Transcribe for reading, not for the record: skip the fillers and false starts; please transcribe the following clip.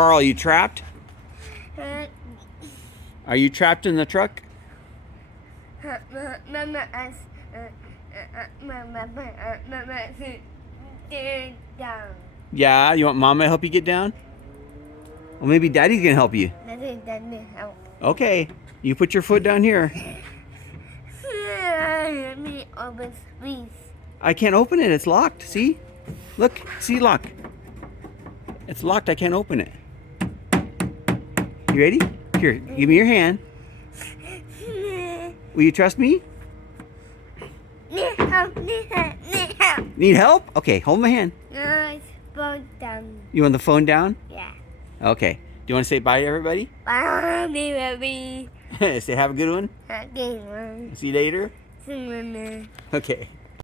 Carl, are you trapped? Are you trapped in the truck? Yeah, you want Mama to help you get down? Well, maybe Daddy's gonna help you. Okay, you put your foot down here. Let me open, please. I can't open it, it's locked, see? Look, see, lock. It's locked, I can't open it. You ready? Here, give me your hand. Will you trust me? Need help, need help, need help. Need help? Okay, hold my hand. Nice, phone down. You want the phone down? Yeah. Okay. Do you want to say bye to everybody? Bye, baby. Say have a good one. Okay, See you later. see you later. Okay.